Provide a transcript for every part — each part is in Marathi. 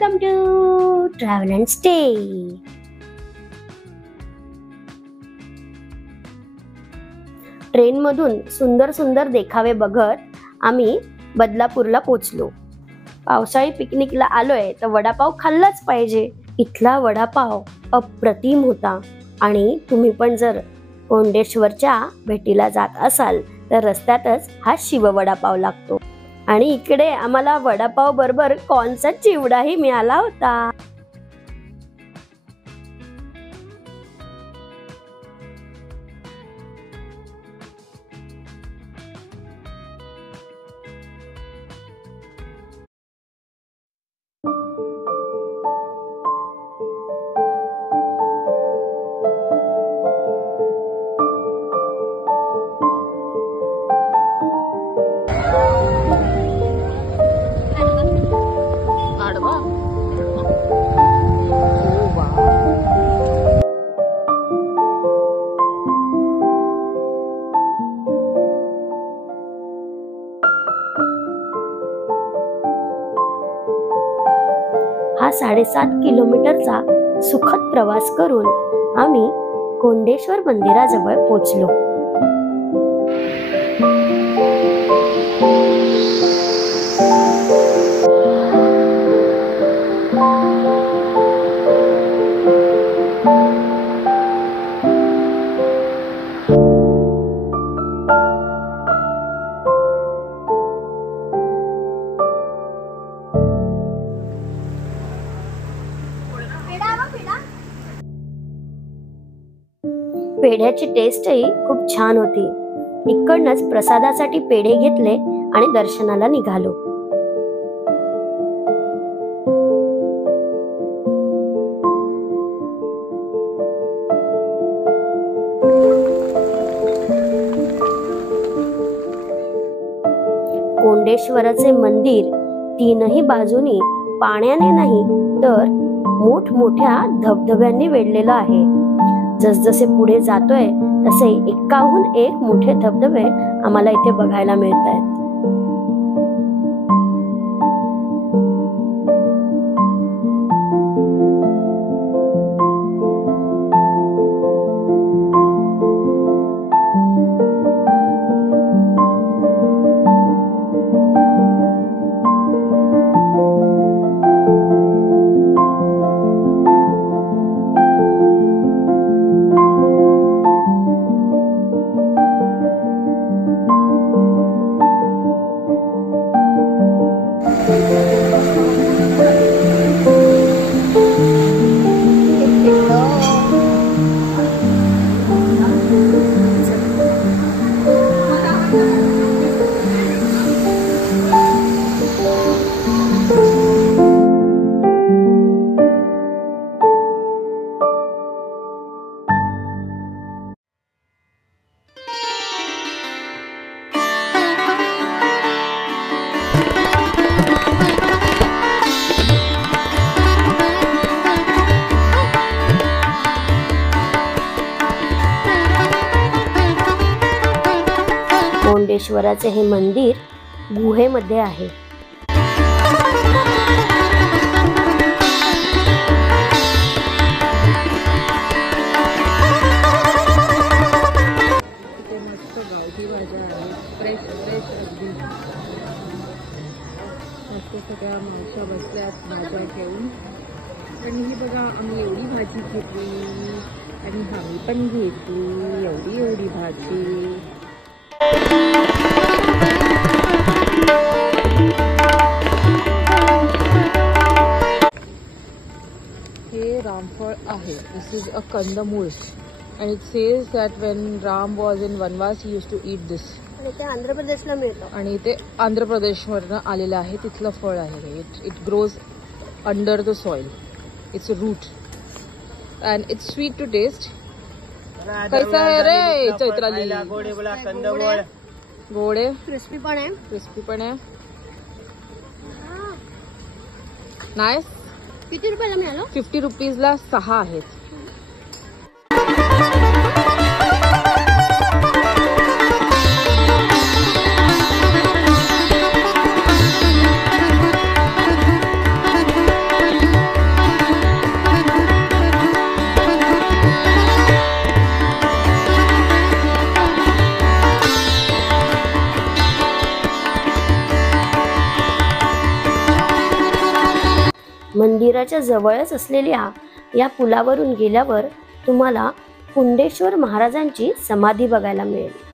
Welcome to travel and stay. Train मधून सुंदर सुंदर देखावे बघत आम्ही बदलापूरला पोहोचलो। पावसाळी पिकनिकला आलोय तर वडापाव खाल्लाच पाहिजे। इथला वडापाव अप्रतिम होता आणि तुम्ही पण जर कोंडेश्वरच्या भेटीला जात असाल तर रस्त्यातच हा शिव वडापाव लागतो आणि इकडे आम्हाला वडापाव बरोबर कॉर्नचा चिवडाही मिळाला होता। हा 7.5 किलोमीटरचा सुखद प्रवास करून आम्ही कोंडेश्वर मंदिराजवळ पोहोचलो। पेढ्याची टेस्टही खूप छान होती। इकडनंच प्रसादासाठी पेढे घेतले आणि दर्शनाला निघालो। कोंडेश्वराचे मंदिर तीनही बाजूनी पाण्याने नाही तर मोठमोठ्या धबधब्यांनी वेढलेलं आहे। जसजसे पुढे जातोय तसे एकाहून एक मोठे धबधबे आम्हाला इथे बघायला मिळत आहेत। कोंडेश्वराचे हे मंदिर गुहेमध्ये आहे। मस्त गावठी भाज्या आहेत, फ्रेश फ्रेश अगदी मस्त सगळ्या मावश्या बसल्यात भाज्या घेऊन। आणि ही बघा आम्ही एवढी भाजी घेतली आणि आम्ही पण घेतली एवढी भाजी। हे रामफळ आहे। दिस इज अ कंदमूळ and it says that when Ram was in Vanvas he used to eat this. आणि ते आंध्र प्रदेशला मिळतं आणि ते आंध्र प्रदेशवरून आलेलं आहे। तिथलं फळ आहे। It grows under the soil. It's a root and it's sweet to taste. कैसा है रे चैत्राली? गोड आहे, क्रिस्पी पण आहे, नाईस। किती रुपयाला मिळालं? 50 रुपीजला 6 आहेत। मंदिराच्या जवळच असलेल्या या पुलावरून गेल्यावर तुम्हाला कुंडेश्वर महाराजांची समाधी बघायला मिळेल.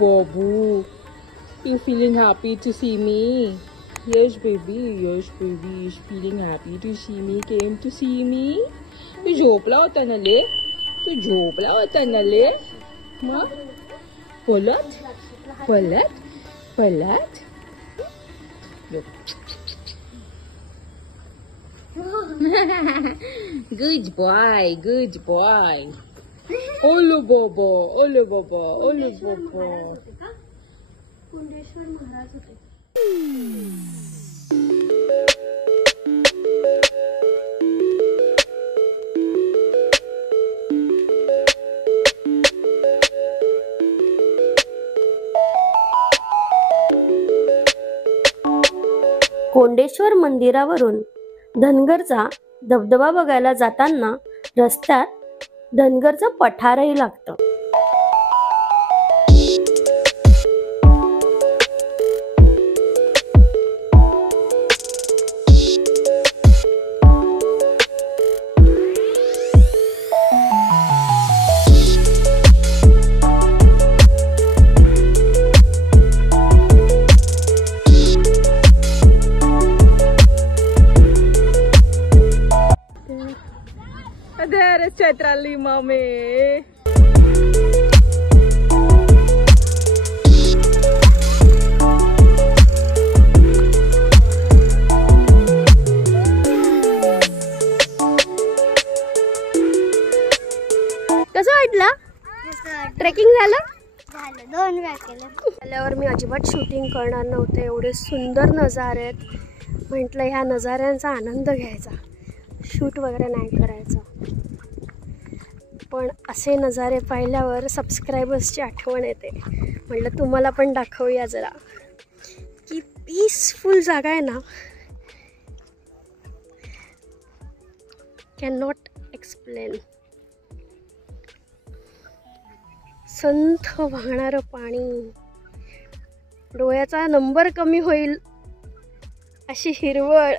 Babu, you feeling happy to see me? Yes, baby. Yes, baby. Is feeling happy to see me. Came to see me. तू झोपला होता ना ले? तू झोपला होता ना ले? मग पलट पलट पलट. Good boy. Good boy. ओलो बाबा, ओलो बाबा, ओलो बाबा. कुंडेश्वर महाराज होते. कोंडेश्वर मंदिरावरून धनगरचा धबधबा बघायला जाताना रस्त्यात धनगरचं पठारही लागतं. There is Chaitali Mame. कसं वाटलं? ट्रेकिंग झालं? 2 वेळा केलं. आल्यावर मी अजिबात शूटिंग करणार नव्हते. एवढे सुंदर नजारे आहेत. म्हटलं ह्या नजाऱ्यांचा आनंद घ्यायचा, शूट वगैरे नाही करायचं. पण असे नजारे पाहिल्यावर सबस्क्रायबर्सची आठवण येते. म्हटलं तुम्हाला पण दाखवूया जरा की पीसफुल जागा आहे ना. Can not explain. संथ वाहणारं पाणी, डोळ्याचा नंबर कमी होईल अशी हिरवळ.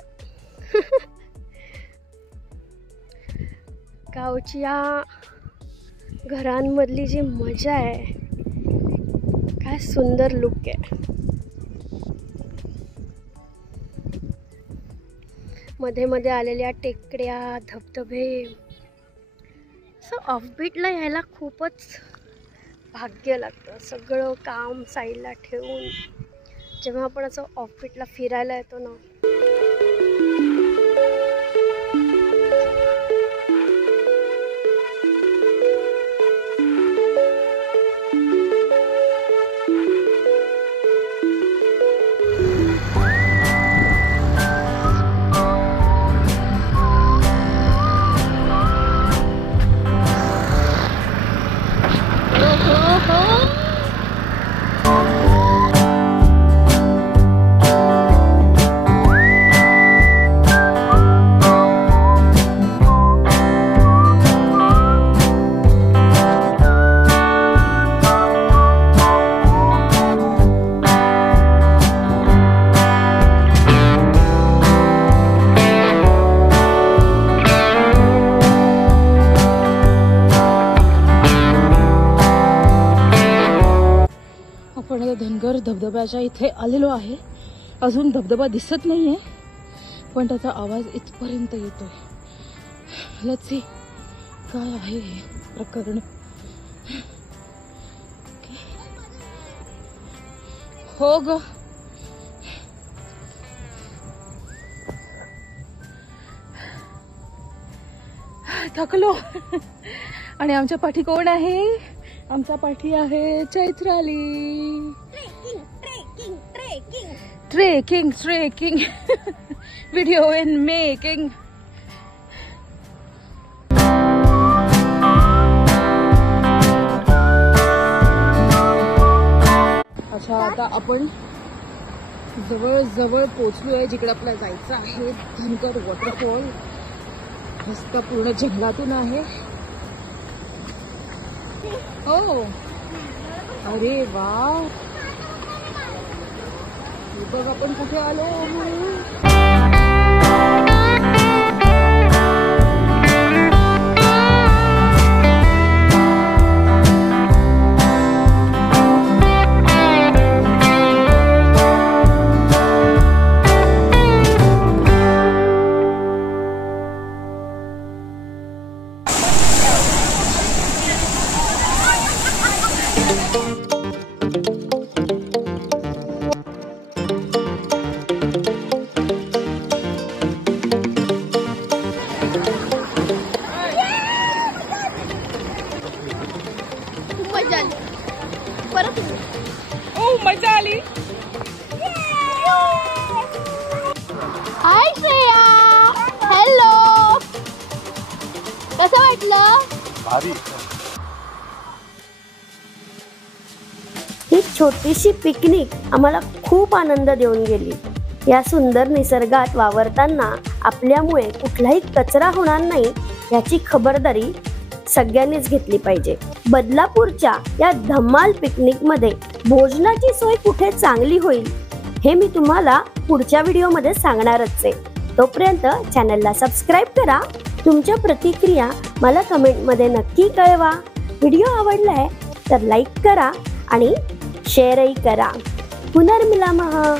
गावच्या घरांमधली जी मजा आहे, काय सुंदर लुक आहे. मध्ये मध्ये आलेल्या टेकड्या, धबधबे. असं ऑफबीटला यायला खूपच भाग्य लागतं. सगळं काम साईडला ठेवून जेव्हा आपण असं ऑफबीटला फिरायला येतो ना, धनगर धबधब्याच्या इथे आलेलो आहे. अजून धबधबा दिसत नाहीये, पण त्याचा आवाज इथपर्यंत येतोय. लेट्स सी काय आहे हे प्रकरण. हो ग, थकलो. आणि आमच्या पाठी कोण आहे? आमच्या पाठी आहे Chaitrali. Trekking trekking video in making. अच्छा, आता आपण जवळ जवळ पोहोचलोय जिकडे आपल्याला जायचं आहे. धनगर वॉटरफॉल. रस्ता पूर्ण जंगलातून आहे. हो, अरे वा, बघ आपण कुठे आलो. मजा आली. हाय श्रेया, हॅलो, कसं वाटलं? ही छोटीशी पिकनिक आम्हाला खूप आनंद देऊन गेली. या सुंदर निसर्गात वावरताना आपल्यामुळे कुठलाही कचरा होणार नाही याची खबरदारी सगळ्यांनीच घेतली पाहिजे. बदलापूरच्या या धम्माल पिकनिक मध्ये भोजनाची सोय कुठे चांगली होईल हे मी तुम्हाला पुढच्या व्हिडिओमध्ये सांगणारच आहे. तोपर्यंत चॅनलला सबस्क्राईब करा. तुमच्या प्रतिक्रिया मला कमेंटमध्ये नक्की कळवा. व्हिडिओ आवडलाय तर लाईक करा आणि शेअरही करा. पुनर्मिलामः.